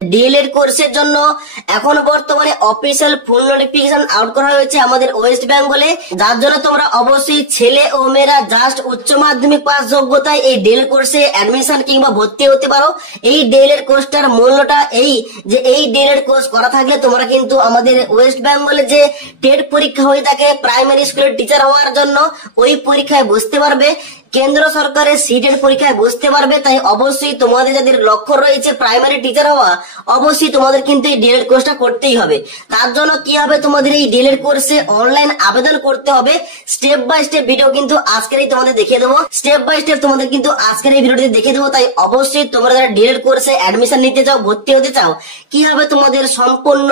D.El.Ed কোর্সের জন্য এখন বর্তমানে অফিসিয়াল ফুল নোটিফিকেশন আউট করা হয়েছে আমাদের ওয়েস্ট বেঙ্গলে, যার জন্য তোমরা অবশ্যই ছেলে ও মেয়েরা জাস্ট উচ্চ মাধ্যমিক পাস যোগ্যতায় এই ডিএলএড কোর্সে অ্যাডমিশন কিংবা ভর্তি হতে পারো। এই ডিএলএড কোর্সটার মূল্যটা এই যে এই ডিএলএড কোর্স করা থাকলে তোমরা কিন্তু আমাদের ওয়েস্ট বেঙ্গলে যে টেট পরীক্ষা হয়ে থাকে প্রাইমারি স্কুলের টিচার হওয়ার জন্য, ওই পরীক্ষায় বসতে পারবে, কেন্দ্র সরকারের সিটেট পরীক্ষায় বসতে পারবে। তাই অবশ্যই তোমাদের যাদের লক্ষ্য রয়েছে প্রাইমারি টিচার হওয়া, অবশ্যই তোমাদের কিন্তু এই ডিএলএড কোর্সটা করতেই হবে। তার জন্য কি হবে, তোমাদের এই ডিএলএড কোর্সে অনলাইন আবেদন করতে হবে। স্টেপ বাই স্টেপ ভিডিও কিন্তু আজকেরই তোমাদের দেখিয়ে দেবো, স্টেপ বাই স্টেপ তোমাদের কিন্তু আজকের এই ভিডিওতে দেখিয়ে দেবো। তাই অবশ্যই তোমরা যারা ডিএলএড কোর্সে অ্যাডমিশন নিতে চাও, ভর্তি হতে চাও, কিভাবে তোমাদের সম্পূর্ণ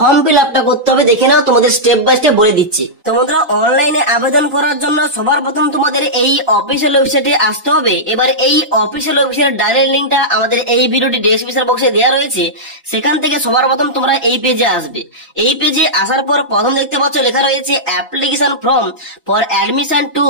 ফর্ম ফিল আপটা করতে হবে দেখে নাও, তোমাদের স্টেপ বাই স্টেপ বলে দিচ্ছি। তোমাদের অনলাইনে আবেদন করার জন্য সবার প্রথম তোমাদের এই অফিসিয়াল ওয়েবসাইটে আসতে হবে। এবার এই অফিসিয়াল ওয়েবসাইটের ডাইরেক্ট লিঙ্কটা আমাদের এই ভিডিওটি ডেসক্রিপশন বক্সে দেওয়া রয়েছে, সেখান থেকে সবার প্রথম তোমরা এই পেজে আসবে। এই পেজে আসার পর প্রথম দেখতে পাচ্ছ লেখা রয়েছে application form for admission to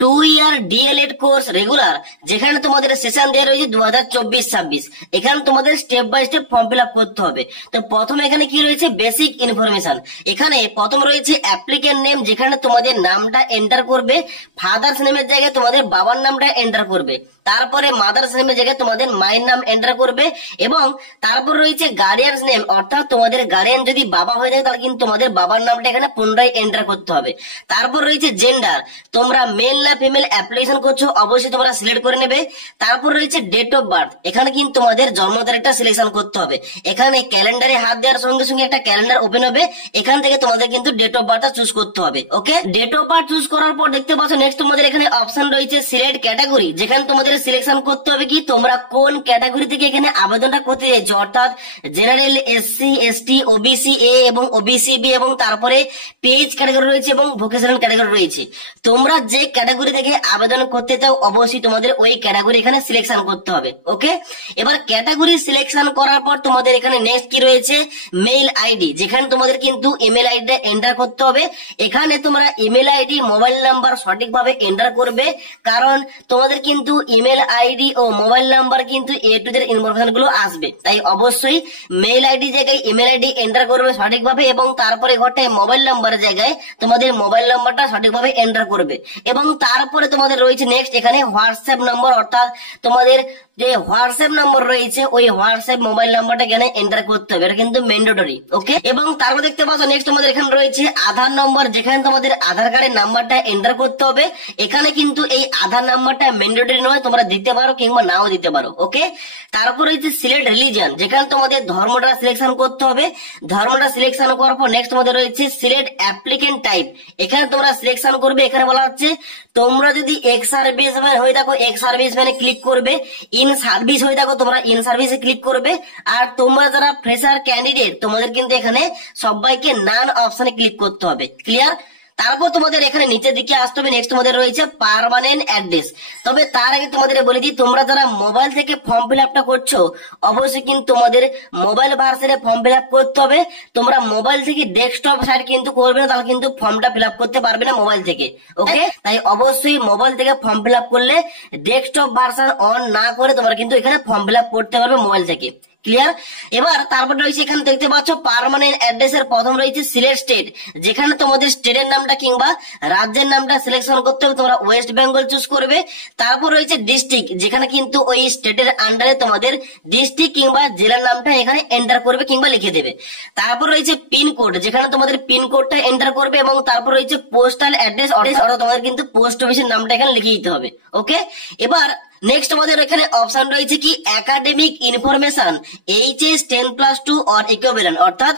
2 year DElEd course regular, যেখানে তোমাদের সেশন দেওয়া রয়েছে 2024-26। এখানে তোমাদের step by step form fill up করতে হবে। তো প্রথম এখানে কি রয়েছে, বেসিক ইনফরমেশন। এখানে প্রথম রয়েছে অ্যাপ্লিকেন্ট নেম, যেখানে তোমাদের নামটা এন্টার করবে, ফাদার্স নেমের জায়গায় তোমাদের বাবার নামটা এন্টার করবে, তারপরে মাদার্স নেমের জায়গায় তোমাদের মায়ের নাম এন্টার করবে, এবং তারপর রয়েছে গার্ডিয়ানস নেম, অর্থাৎ তোমাদের গার্ডিয়ান যদি বাবা হয়ে যায় তাহলে কিন্তু তোমাদের বাবার নামটা এখানে পুনরায় এন্টার করতে হবে। তারপর রয়েছে জেন্ডার, তোমরা মেল না ফিমেল অ্যাপ্লিকেশন করছো অবশ্যই তোমরা সিলেক্ট করে নেবে। তারপর রয়েছে ডেট অফ বার্থ, এখানে কিন্তু তোমাদের জন্ম তারিখটা সিলেকশন করতে হবে। এখানে ক্যালেন্ডারে হাত দেওয়ার সঙ্গে সঙ্গে একটা ক্যালেন্ডার ওপেন হবে, এখান থেকে তোমাদের কিন্তু ডেট অফ বার্থটা চুজ করতে হবে। ওকে, ডেট অফ বার্থ চুজ করার পর দেখতে পাচ্ছ নেক্সট তোমাদের এখানে অপশন রয়েছে সিলেক্ট ক্যাটাগরি, যেখানে তোমাদের সিলেকশন করতে হবে কি তোমরা কোন ক্যাটাগরি থেকে এখানে আবেদনটা করতে চাইছো, অর্থাৎ general, SC, ST, OBC A এবং ওবিসি বি, এবং তারপরে পেজ ক্যাটাগরি রয়েছে এবং ভোকেশনাল ক্যাটাগরি রয়েছে। তোমরা যে ক্যাটাগরি থেকে আবেদন করতে চাও অবশ্যই তোমাদের ওই ক্যাটাগরি এখানে সিলেকশন করতে হবে। ওকে, এবার ক্যাটাগরি সিলেকশন করার পর তোমাদের এখানে নেক্সট কি রয়েছে, মেইল আইডি, যেখানে তোমাদের কিন্তু ইমেল আইডিটা এন্টার করতে হবে। এখানে তোমরা ইমেল আইডি, মোবাইল নাম্বার সঠিকভাবে এন্টার করবে, কারণ তোমাদের কিন্তু ইমেল আইডি ও মোবাইল নাম্বার কিন্তু এ টু জেড ইনফরমেশন গুলো আসবে। তাই অবশ্যই মেইল আইডি জায়গায় ইমেল আইডি এন্টার করবে সঠিকভাবে, এবং তারপরে ঘরটায় মোবাইল নাম্বারের জায়গায় তোমাদের মোবাইল নাম্বারটা সঠিকভাবে এন্টার করবে। এবং তারপরে তোমাদের রয়েছে নেক্সট এখানে হোয়াটসঅ্যাপ নম্বর, অর্থাৎ তোমাদের যে হোয়াটসঅ্যাপ নম্বর রয়েছে ওই হোয়াটসঅ্যাপ মোবাইল নাম্বারটা এখানে এন্টার করতে হবে, এটা কিন্তু ম্যান্ডেটরি। ওকে, এবং তারপর দেখতে পাচ্ছ নেক্সট তোমাদের এখানে রয়েছে আধার নম্বর, যেখানে তোমাদের আধার কার্ডের নাম্বারটা এন্টার করতে হবে। এখানে কিন্তু এই আধার নাম্বারটা ম্যান্ডেটরি নয়, তোমরা দিতে পারো কিংবা নাও দিতে পারো। ওকে, তারপর রয়েছে সিলেক্ট রিলিজিয়ন, যেখানে তোমাদের ধর্মটা সিলেকশন করতে হবে। ধর্মটা সিলেকশন করার পর নেক্সট তোমাদের রয়েছে সিলেক্ট অ্যাপ্লিকেন্ট টাইপ, এখানে তোমরা সিলেকশন করবে। এখানে বলা হচ্ছে তোমরা যদি এক্স সার্ভিসম্যান হয়ে থাকো এক্স সার্ভিসম্যানে ক্লিক করবে, ইন সার্ভিস হয়ে থাকো তোমরা ইন সার্ভিসে ক্লিক করবে, আর তোমরা যারা ফ্রেশার ক্যান্ডিডেট তোমাদের কিন্তু এখানে সবাইকে নান অপশনে ক্লিক করতে হবে। ক্লিয়ার? তারপর তোমাদের এখানে নিচের দিকে আসতে হবে। নেক্সট তোমাদের রয়েছে পার্মানেন্ট অ্যাড্রেস। তবে তার আগে তোমাদের বলে দিই, তোমরা যারা মোবাইল থেকে ফর্ম ফিল আপটা করছো অবশ্যই কিন্তু তোমাদের মোবাইল ভার্সনে ফর্ম ফিল আপ করতে হবে। তোমরা মোবাইল থেকে ডেস্কটপ সাইট কিন্তু করবে না, তাহলে কিন্তু ফর্মটা ফিল আপ করতে পারবে না মোবাইল থেকে। ওকে, তাই অবশ্যই মোবাইল থেকে ফর্ম ফিল আপ করলে ডেস্কটপ ভার্সন অন না করে তোমরা কিন্তু এখানে ফর্ম ফিল আপ করতে পারবে মোবাইল থেকে। ক্লিয়ার? এবার তারপর রয়েছে এখানে দেখতে পাচ্ছ পার্মানেন্ট অ্যাড্রেস এর প্রথম রয়েছে সিলেক্ট স্টেট, যেখানে তোমাদের স্টেটের নামটা কিংবা রাজ্যের নামটা সিলেকশন করতে হবে, তোমরা ওয়েস্ট বেঙ্গল চুজ করবে। তারপর রয়েছে ডিস্ট্রিক্ট, যেখানে কিন্তু ওই স্টেটের আন্ডারে তোমাদের ডিস্ট্রিক্ট কিংবা জেলার নামটা এখানে এন্টার করবে কিংবা লিখে দেবে। তারপর রয়েছে পিনকোড, যেখানে তোমাদের পিনকোডটা এন্টার করবে, এবং তারপর রয়েছে পোস্টাল অ্যাড্রেস, অর্থাৎ তোমাদের কিন্তু পোস্ট অফিসের নামটা এখানে লিখে দিতে হবে। ওকে, এবার নেক্সট আমাদের এখানে অপশন রয়েছে কি academic information, HS 10+2 or equivalent, অর্থাৎ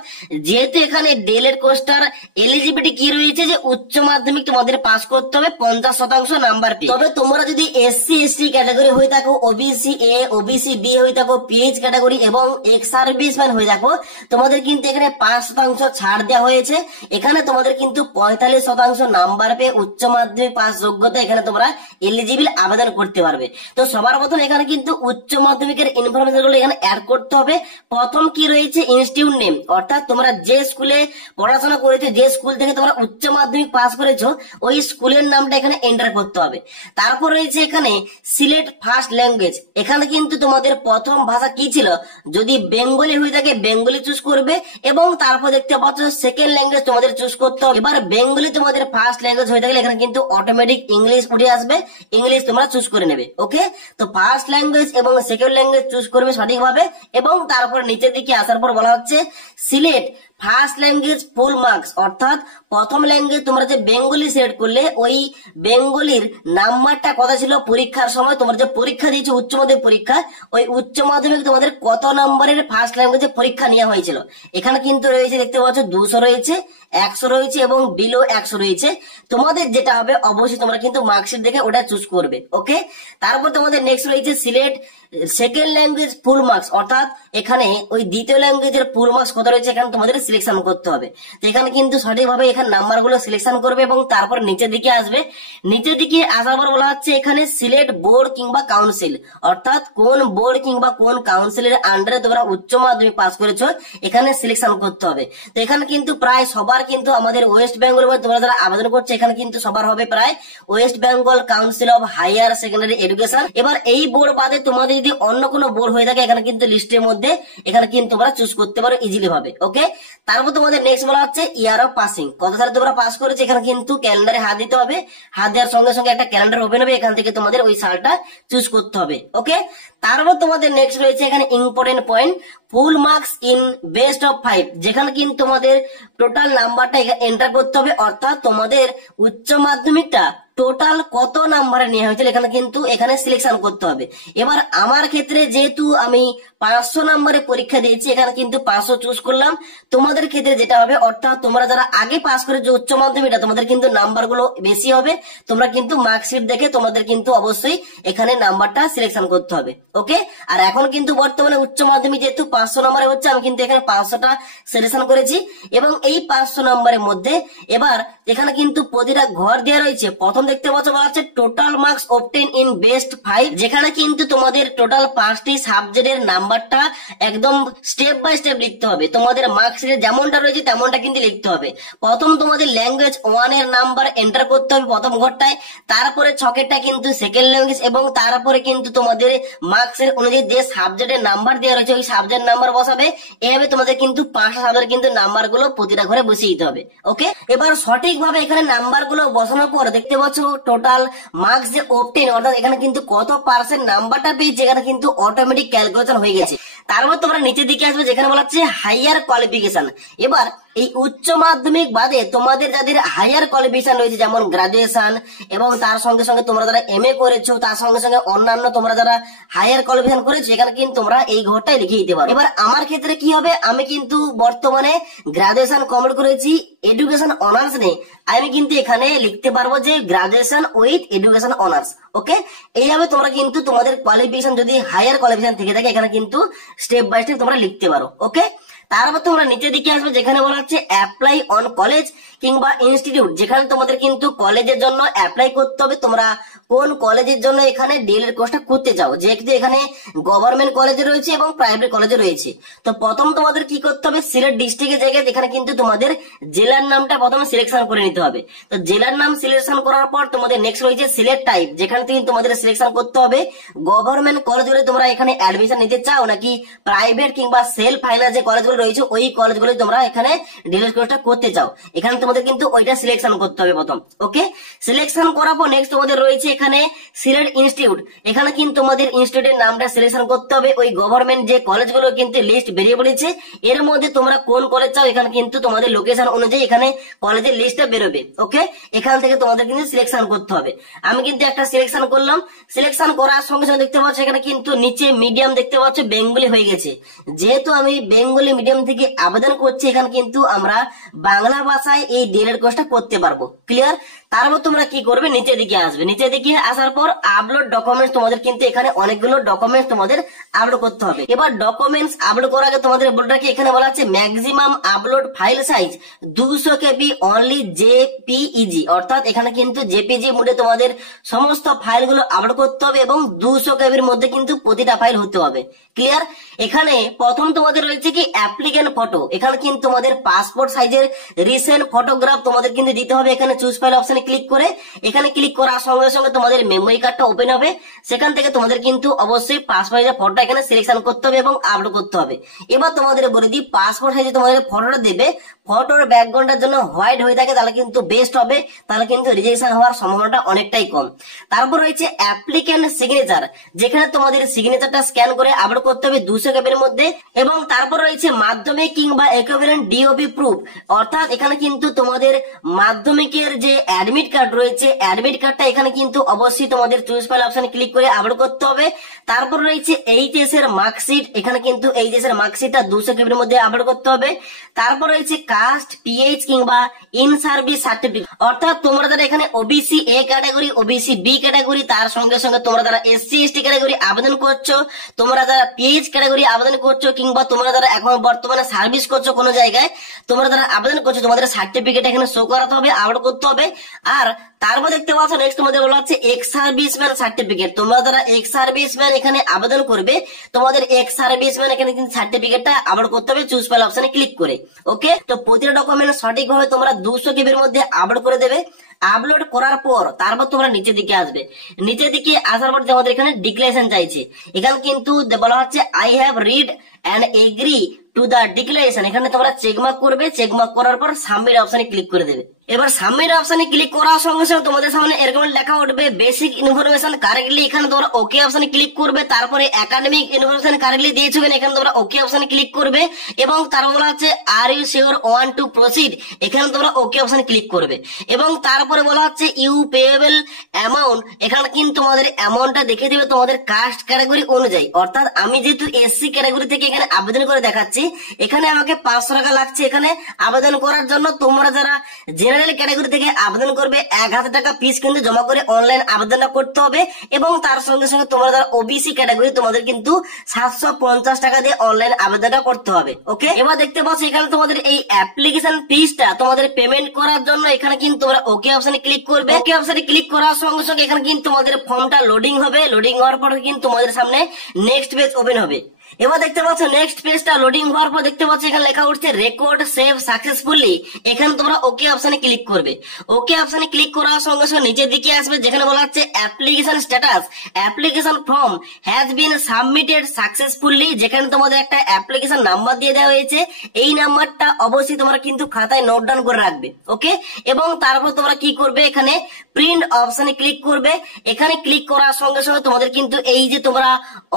যেহেতু এখানে ডিএলএড কোর্সটার এলিজিবিলিটি কি রয়েছে যে উচ্চ মাধ্যমিক তোমাদের পাস করতে হবে 50% নাম্বার পেয়ে। তবে তোমরা যদি এসসি এসটি ক্যাটাগরি হয়ে থাকো, ওবিসি এ ওবিসি বি হয়ে থাকো, পিএইচ ক্যাটাগরি এবং এক্স সার্ভিসম্যান হয়ে থাকো, তোমাদের কিন্তু এখানে 5% ছাড় দেওয়া হয়েছে। এখানে তোমাদের কিন্তু 45% নাম্বার পেয়ে উচ্চ মাধ্যমিক পাস যোগ্যতা এখানে তোমরা এলিজিবল আবেদন করতে পারবে। তো সবার প্রথম এখানে কিন্তু উচ্চ মাধ্যমিকের ইনফরমেশন গুলো এখানে অ্যাড করতে হবে। প্রথম কি রয়েছে, ইনস্টিটিউট নেম, অর্থাৎ তোমরা যে স্কুলে পড়াশোনা করেছো, যে স্কুল থেকে তোমরা উচ্চ মাধ্যমিক পাস করেছো, ওই স্কুলের নামটা এখানে এন্টার করতে হবে। তারপর রয়েছে এখানে সিলেক্ট ফার্স্ট ল্যাঙ্গুয়েজ, এখানে কিন্তু তোমাদের প্রথম ভাষা কি ছিল, যদি বেঙ্গলি হয়ে থাকে বেঙ্গলি চুজ করবে, এবং তারপর দেখতে পাচ্ছ সেকেন্ড ল্যাঙ্গুয়েজ তোমাদের চুজ করতে হবে। এবার বেঙ্গলি তোমাদের ফার্স্ট ল্যাঙ্গুয়েজ হয়ে থাকলে এখানে কিন্তু অটোমেটিক ইংলিশ উঠে আসবে, ইংলিশ তোমরা চুজ করে নেবে। ওকে, তো ফার্স্ট ল্যাঙ্গুয়েজ এবং সেকেন্ড ল্যাঙ্গুয়েজ চুজ করবে সঠিকভাবে, এবং তারপর নিচের দিকে আসার পর বলা হচ্ছে select first language full marks, অর্থাৎ প্রথম ল্যাঙ্গুয়েজ তোমরা যে বেঙ্গলি সিলেক্ট করলে ওই বেঙ্গলির নাম্বারটা কত ছিল পরীক্ষার সময়, তোমরা যে পরীক্ষা দিয়েছো উচ্চ মাধ্যমিক পরীক্ষা, ওই উচ্চ মাধ্যমিক তোমাদের কত নম্বরের ফার্স্ট ল্যাঙ্গুয়েজে পরীক্ষা নেওয়া হয়েছিল। এখানে কিন্তু রয়েছে দেখতে পাচ্ছ 200 রয়েছে, 100 রয়েছে এবং বিলো 100 রয়েছে। তোমাদের যেটা হবে অবশ্যই তোমরা কিন্তু মার্কশিট দেখে ওটা চুজ করবে। ওকে, তারপর তোমাদের নেক্সট রয়েছে select second language full marks, অর্থাৎ এখানে ওই দ্বিতীয় ল্যাঙ্গুয়েজের ফুল মার্কস কত রয়েছে এখানে তোমাদের সিলেকশন করতে হবে। তো এখানে কিন্তু সঠিকভাবে এখানে নাম্বার গুলো সিলেকশন করবে এবং তারপর নিচের দিকে আসবে। নিচের দিকে আসার পর বলা হচ্ছে এখানে সিলেক্ট বোর্ড কিংবা কাউন্সিল, অর্থাৎ কোন বোর্ড কিংবা কোন কাউন্সিলের আন্ডারে তোমরা উচ্চ মাধ্যমিক পাস করেছো এখানে সিলেকশন করতে হবে। তো এখানে কিন্তু প্রায় সবার কিন্তু আমাদের ওয়েস্ট বেঙ্গলের মধ্যে তোমরা যারা আবেদন করছে এখানে কিন্তু সবার হবে প্রায় West Bengal council of higher secondary education. এবার এই বোর্ড বাদে তোমাদের যদি অন্য কোনো বোর্ড হয়ে থাকে এখানে কিন্তু লিস্টের মধ্যে এখানে কিন্তু তোমরা চুজ করতে পারো ইজিলি ভাবে। ওকে, তারপর তোমাদের নেক্সট বলা হচ্ছে ইয়ার অফ পাসিং, কত সালে তোমরা পাস করেছো এখানে কিন্তু ক্যালেন্ডারে হাত দিতে হবে। হাত দেওয়ার সঙ্গে সঙ্গে একটা ক্যালেন্ডার ওপেন হবে, এখান থেকে তোমাদের ওই সালটা চুজ করতে হবে। ওকে, তারপর তোমাদের নেক্সট রয়েছে এখানে important point full marks in best of 5, যেখানে কিন্তু তোমাদের টোটাল নাম্বারটা এন্টার করতে হবে, অর্থাৎ তোমাদের উচ্চ মাধ্যমিকটা টোটাল কত নাম্বারে নেওয়া হয়েছিল এখানে কিন্তু এখানে সিলেকশন করতে হবে। এবার আমার ক্ষেত্রে যেহেতু আমি 500 নাম্বারে পরীক্ষা দিয়েছি এখানে কিন্তু 500 চুজ করলাম। তোমাদের ক্ষেত্রে যেটা হবে, অর্থাৎ তোমরা যারা আগে পাস করেছো উচ্চ মাধ্যমিকটা তোমাদের কিন্তু নাম্বার গুলো বেশি হবে, তোমরা কিন্তু মার্কশিট দেখে তোমাদের কিন্তু অবশ্যই এখানে নাম্বারটা সিলেকশন করতে হবে। ওকে, আর এখন কিন্তু বর্তমানে উচ্চ মাধ্যমিক যেহেতু 500 নাম্বারে হচ্ছে আমি কিন্তু এখানে 500টা সিলেকশন করেছি, এবং এই 500 নাম্বারের মধ্যে এবার এখানে কিন্তু প্রতিটা ঘর দেওয়া রয়েছে। প্রথম দেখতে পাচ্ছ বলা হচ্ছে total marks obtain in best 5, যেখানে কিন্তু তোমাদের টোটাল 5টি সাবজেক্টের নাম্বারটা একদম স্টেপ বাই স্টেপ লিখতে হবে। তোমাদের মার্কশিটে যেমনটা রয়েছে তেমনটা কিন্তু লিখতে হবে। প্রথম তোমাদের ল্যাঙ্গুয়েজ 1 এর নাম্বার এন্টার করতে হবে প্রথম ঘরটায়, তারপরে ছকেরটা কিন্তু সেকেন্ড ল্যাঙ্গুয়েজ, এবং তারপরে কিন্তু তোমাদের মার্কসের অনুযায়ী যে সাবজেক্টের নাম্বার দেওয়া রয়েছে ওই সাবজেক্ট নাম্বার বসাবে। এভাবে তোমাদের কিন্তু 5টা সাবজেক্ট কিন্তু নাম্বার গুলো প্রতিটা ঘরে বসিয়ে দিতে হবে। ওকে, এবার সঠিকভাবে এখানে নাম্বার গুলো বসানোর পর দেখতে পাচ্ছ টোটাল মার্কস যে অবটেন, অর্থাৎ এখানে কিন্তু কত পার্সেন্ট নাম্বারটা পেয়েছে এখানে কিন্তু অটোমেটিক ক্যালকুলেশন হয়ে গেছে। তারপর তোমরা নিচের দিকে আসবে যেখানে বলা হচ্ছে হাইয়ার কোয়ালিফিকেশন। এবার এই উচ্চ মাধ্যমিক বাদে তোমাদের যাদের হাইয়ার কোয়ালিফিকেশন রয়েছে যেমন গ্রাজুয়েশন, এবং তার সঙ্গে সঙ্গে তোমরা যারা এমএ করেছো, তার সঙ্গে সঙ্গে অন্যান্য তোমরা যারা হাইয়ার কোয়ালিফিকেশন করেছো এখানে কিন্তু তোমরা এই ঘরটাই লিখে দিতে পারো। এবার আমার ক্ষেত্রে কি হবে, আমি কিন্তু বর্তমানে গ্রাজুয়েশন কমপ্লিট করেছি এডুকেশন অনার্স নিয়ে, আমি কিন্তু এখানে লিখতে পারবো যে গ্রাজুয়েশন উইথ এডুকেশন অনার্স। ওকে, এইভাবে তোমরা কিন্তু তোমাদের কোয়ালিফিকেশন যদি হাইয়ার কোয়ালিফিকেশন থেকে থাকে এখানে কিন্তু স্টেপ বাই স্টেপ তোমরা লিখতে পারো। ওকে, তারপর তোমরা নিচের দিকে আসবে যেখানে বলা হচ্ছে অ্যাপ্লাই অন কলেজ কিংবা ইনস্টিটিউট, যেখানে তোমাদের কিন্তু কলেজের জন্য অ্যাপ্লাই করতে হবে। তোমরা কোন কলেজের জন্য এখানে ডিএলএড কোর্সটা করতে চাও, যেহেতু এখানে গভর্নমেন্ট কলেজে রয়েছে এবং প্রাইভেট কলেজে রয়েছে। তো প্রথম তোমাদের কি করতে হবে, সিলেট ডিস্ট্রিক্টের জায়গায় এখানে কিন্তু তোমাদের জেলার নামটা প্রথমে সিলেকশন করে নিতে হবে। তো জেলার নাম সিলেকশন করার পর তোমাদের নেক্সট রয়েছে সিলেক্ট টাইপ, যেখানে তুমি তোমাদের সিলেকশন করতে হবে গভর্নমেন্ট কলেজগুলো তোমরা এখানে অ্যাডমিশন নিতে চাও নাকি প্রাইভেট কিংবা সেলফ ফাইন্যান্স যে কলেজগুলো রয়েছে ওই কলেজগুলো তোমরা এখানে ডিএলএড কোর্সটা করতে চাও, এখানে তোমাদের কিন্তু ওইটা সিলেকশন করতে হবে প্রথম। ওকে, সিলেকশন করার পর নেক্সট তোমাদের রয়েছে এখানে সিলেট ইনস্টিটিউট, এখানে কিন্তু তোমাদের ইনস্টিটিউটের নামটা সিলেকশন করতে হবে। ওই গভর্নমেন্ট যে কলেজগুলো কিন্তু লিস্ট বেরিয়ে পড়েছে, এর মধ্যে তোমরা কোন কলেজ চাও এখানে কিন্তু তোমাদের লোকেশন অনুযায়ী এখানে কলেজের লিস্টটা বেরোবে। ওকে, এখান থেকে তোমাদের কিন্তু সিলেকশন করতে হবে। আমি কিন্তু একটা সিলেকশন করলাম, সিলেকশন করার সঙ্গে সঙ্গে দেখতে পাচ্ছ এখানে কিন্তু নিচে মিডিয়াম দেখতে পাচ্ছ বেঙ্গলি হয়ে গেছে। যেহেতু আমি বেঙ্গলি মিডিয়াম থেকে আবেদন করছি এখানে কিন্তু আমরা বাংলা ভাষায় এই ডিএলএড কোর্সটা করতে পারবো। ক্লিয়ার? তারপর তোমরা কি করবে, নিচের দিকে আসবে। নিচের দিকে আসার পর আপলোড ডকুমেন্টস, তোমাদের কিন্তু এখানে অনেকগুলো ডকুমেন্টস তোমাদের আপলোড করতে হবে। এবার ডকুমেন্টস আপলোড করার আগে তোমাদের বলে রাখি, এখানে বলা আছে ম্যাক্সিমাম আপলোড ফাইল সাইজ 200 কেবি অনলি জেপিইজি, অর্থাৎ এখানে কিন্তু জেপিজি মোডে তোমাদের সমস্ত ফাইলগুলো আপলোড করতে হবে এবং 200 কেবির মধ্যে কিন্তু প্রতিটা ফাইল হতে হবে। ক্লিয়ার? এখানে প্রথম তোমাদের রয়েছে কি অ্যাপ্লিকেন্ট ফটো, এখানে কিন্তু তোমাদের পাসপোর্ট সাইজের রিসেন্ট ফটোগ্রাফ তোমাদের কিন্তু দিতে হবে। এখানে চুজ ফাইল অপশনে ক্লিক করে, এখানে ক্লিক করার সঙ্গে সঙ্গে তোমাদের মেমোরি কার্ডটা ওপেন হবে। সেখান থেকে তোমাদের কিন্তু অবশ্যই পাসপোর্ট সাইজের ফটোটা এখানে সিলেকশন করতে হবে এবং আপলোড করতে হবে। এবার তোমাদের বলে দিই, পাসপোর্ট সাইজে তোমাদের ফটোটা দেবে, ফটোর ব্যাকগ্রাউন্ডের জন্য হোয়াইট হয়ে থাকে তাহলে কিন্তু বেস্ট হবে, তাহলে কিন্তু রিজেকশন হওয়ার সম্ভাবনাটা অনেকটাই কম। তারপর রয়েছে অ্যাপ্লিক্যান্ট সিগনেচার, যেখানে তোমাদের সিগনেচারটা স্ক্যান করে আপলোড করতে হবে 200 কেবির মধ্যে। এবং তারপর রয়েছে মাধ্যমিক কিংবা ইকুইভ্যালেন্ট ডিওবি প্রুফ, অর্থাৎ এখানে কিন্তু তোমাদের মাধ্যমিকের যে অ্যাডমিট কার্ড রয়েছে, অ্যাডমিট কার্ডটা এখানে কিন্তু অবশ্যই তোমাদের চুজ ফাইল অপশনে ক্লিক করে আপলোড করতে হবে। তারপর রয়েছে এইচএস এর মার্কশিট, এখানে কিন্তু এইচএস এর মার্কশিটটা 200 কেবির মধ্যে আপলোড করতে হবে। তারপর রয়েছে কাস্ট, পিএইচ কিংবা ইন সার্ভিস সার্টিফিকেট, অর্থাৎ তোমরা যারা এখানে OBC A category, OBC B category, তার সঙ্গে সঙ্গে তোমরা যারা এসসি এসটি ক্যাটাগরি আবেদন করছো, তোমরা যারা পিএইচ ক্যাটাগরি আবেদন করছো, কিংবা তোমরা যারা এখন বর্তমানে সার্ভিস করছো কোনো জায়গায়, তোমরা যারা আবেদন করছো তোমাদের সার্টিফিকেট এখানে শো করাতে হবে, আপলোড করতে হবে। আর তারপর দেখতে পাচ্ছ নেক্সট তোমাদের বলা হচ্ছে এক্স সার্ভিসম্যান সার্টিফিকেট, তোমরা যারা এক্স সার্ভিসম্যান এখানে আবেদন করবে তোমাদের এক্স সার্ভিসম্যান এখানে কিন্তু সার্টিফিকেটটা আপলোড করতে হবে চুজ ফাইল অপশনে ক্লিক করে। ওকে, তো প্রতিটা ডকুমেন্ট সঠিকভাবে তোমরা 200 কেবির মধ্যে আপলোড করে দেবে। আপলোড করার পর তারপর তোমরা নিচের দিকে আসবে। নিচের দিকে আসার পর তোমাদের এখানে ডিক্লারেশন চাইছে, এখানে কিন্তু বলা হচ্ছে I have read and agree to the declaration, এখানে তোমরা চেকমার্ক করবে। চেকমার্ক করার পর সাবমিট অপশনে ক্লিক করে দেবে। এবার সাবমিট অপশনে ক্লিক করার সঙ্গে সঙ্গে তোমাদের সামনে এরকম লেখা উঠবে বেসিক ইনফরমেশন কারেক্টলি, এখানে তোমরা ওকে অপশনে ক্লিক করবে। তারপরে একাডেমিক ইনফরমেশন কারেক্টলি দিয়েছো কিনা এখানে তোমরা ওকে অপশনে ক্লিক করবে। এবং তারপর বলা হচ্ছে are you sure want to proceed, এখানে তোমরা ওকে অপশনে ক্লিক করবে। এবং তারপরে বলা হচ্ছে ইউ পেয়েবল অ্যামাউন্ট, এখানে কিন্তু তোমাদের অ্যামাউন্টটা দেখে দেবে তোমাদের কাস্ট ক্যাটাগরি অনুযায়ী, অর্থাৎ আমি যেহেতু এসসি ক্যাটাগরি থেকে এখানে আবেদন করে দেখাচ্ছি, এখানে আমাকে 500 টাকা লাগছে এখানে আবেদন করার জন্য। তোমরা যারা জেনারেল ক্যাটাগরি থেকে আবেদন করবে 1000 টাকা ফিস কিন্তু জমা করে অনলাইন আবেদনটা করতে হবে। এবং তার সঙ্গে সঙ্গে তোমরা যারা ওবিসি ক্যাটাগরি তোমাদের কিন্তু 750 টাকা দিয়ে অনলাইন আবেদনটা করতে হবে। ওকে, এবার দেখতে পাচ্ছ এখানে তোমাদের এই অ্যাপ্লিকেশন ফিসটা তোমাদের পেমেন্ট করার জন্য এখানে কিন্তু তোমরা ওকে অপশনে ক্লিক করবে। ওকে অপশনে ক্লিক করার সঙ্গে সঙ্গে এখানে কিন্তু তোমাদের ফর্মটা লোডিং হবে। লোডিং হওয়ার পর কিন্তু তোমাদের সামনে নেক্সট পেজ ওপেন হবে। এবার দেখতে পাচ্ছ নেক্সট পেজটা লোডিং হওয়ার পর দেখতে পাচ্ছ এখানে লেখা উঠছে রেকর্ড সেভ সাকসেসফুলি, এখানে তোমরা ওকে অপশনে ক্লিক করবে। ওকে অপশনে ক্লিক করার সঙ্গে সঙ্গে নিচের দিকে আসবে, যেখানে বলা হচ্ছে application status, application form has been submitted successfully, যেখানে তোমাদের একটা অ্যাপ্লিকেশন নাম্বার দিয়ে দেওয়া হয়েছে। এই নাম্বারটা অবশ্যই তোমরা কিন্তু খাতায় নোট ডাউন করে রাখবে। ওকে, এবং তারপর তোমরা কি করবে, এখানে প্রিন্ট অপশনে ক্লিক করবে। এখানে ক্লিক করার সঙ্গে সঙ্গে তোমাদের কিন্তু এই যে তোমরা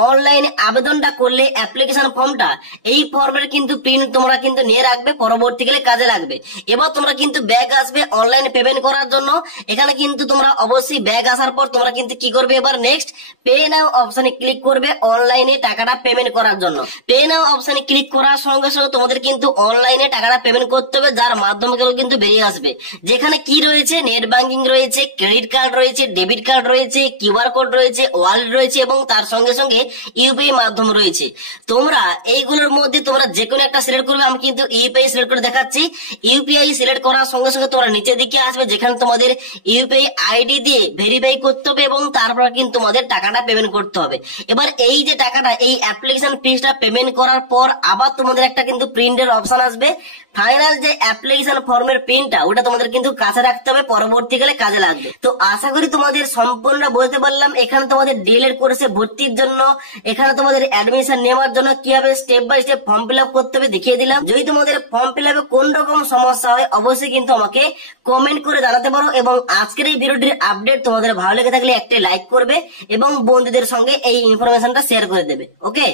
অনলাইনে আবেদনটা করলে অ্যাপ্লিকেশন ফর্মটা, এই ফর্মের কিন্তু প্রিন্ট তোমরা কিন্তু নিয়ে রাখবে, পরবর্তীকালে কাজে লাগবে। এবার তোমরা কিন্তু ব্যাগ আসবে অনলাইনে পেমেন্ট করার জন্য। এখানে কিন্তু তোমরা অবশ্যই ব্যাগ আসার পর তোমরা কিন্তু কি করবে, এবার নেক্সট পে নাও অপশনে ক্লিক করবে অনলাইনে টাকাটা পেমেন্ট করার জন্য। পে নাও অপশনে ক্লিক করার সঙ্গে সঙ্গে তোমাদের কিন্তু অনলাইনে টাকাটা পেমেন্ট করতে হবে, যার মাধ্যমে কিন্তু বেরিয়ে আসবে। যেখানে কি রয়েছে, নেট ব্যাংকিং রয়েছে, ক্রেডিট কার্ড রয়েছে, ডেবিট কার্ড রয়েছে, কিউআর কোড রয়েছে, ওয়ালেট রয়েছে এবং তার সঙ্গে সঙ্গে ইউপিআই মাধ্যম রয়েছে। তোমরা এইগুলোর মধ্যে তোমরা যে কোনো একটা সিলেক্ট করবে। আমি কিন্তু ইউপিআই সিলেক্ট করে দেখাচ্ছি। ইউপিআই সিলেক্ট করার সঙ্গে সঙ্গে তোমরা নিচের দিকে আসবে, যেখানে তোমাদের ইউপিআই আইডি দিয়ে ভেরিফাই করতে হবে এবং তারপর কিন্তু তোমাদের টাকাটা পেমেন্ট করতে হবে। এবার এই যে টাকাটা, এই অ্যাপ্লিকেশন ফিসটা পেমেন্ট করার পর আবার তোমাদের একটা কিন্তু প্রিন্টের অপশন আসবে। ফাইনাল যে অ্যাপ্লিকেশন ফর্মের প্রিন্টটা ওটা তোমাদের কিন্তু কাছে রাখতে হবে, পরবর্তীকালে কাজে লাগবে। তো আশা করি তোমাদের সম্পূর্ণ বলতে পারলাম। এখানে তোমাদের ডিএলএড কোর্সে ভর্তির জন্য, এখানে তোমাদের অ্যাডমিশন নেওয়ার জন্য কিভাবে step by step form fill up করতে হবে দেখিয়ে দিলাম। যদি তোমাদের ফর্ম ফিল আপে কোন রকম সমস্যা হয় অবশ্যই কিন্তু আমাকে কমেন্ট করে জানাতে পারো। এবং আজকের এই ভিডিওটির আপডেট তোমাদের ভালো লেগে থাকলে একটা লাইক করবে এবং বন্ধুদের সঙ্গে এই ইনফরমেশনটা শেয়ার করে দেবে। ওকে।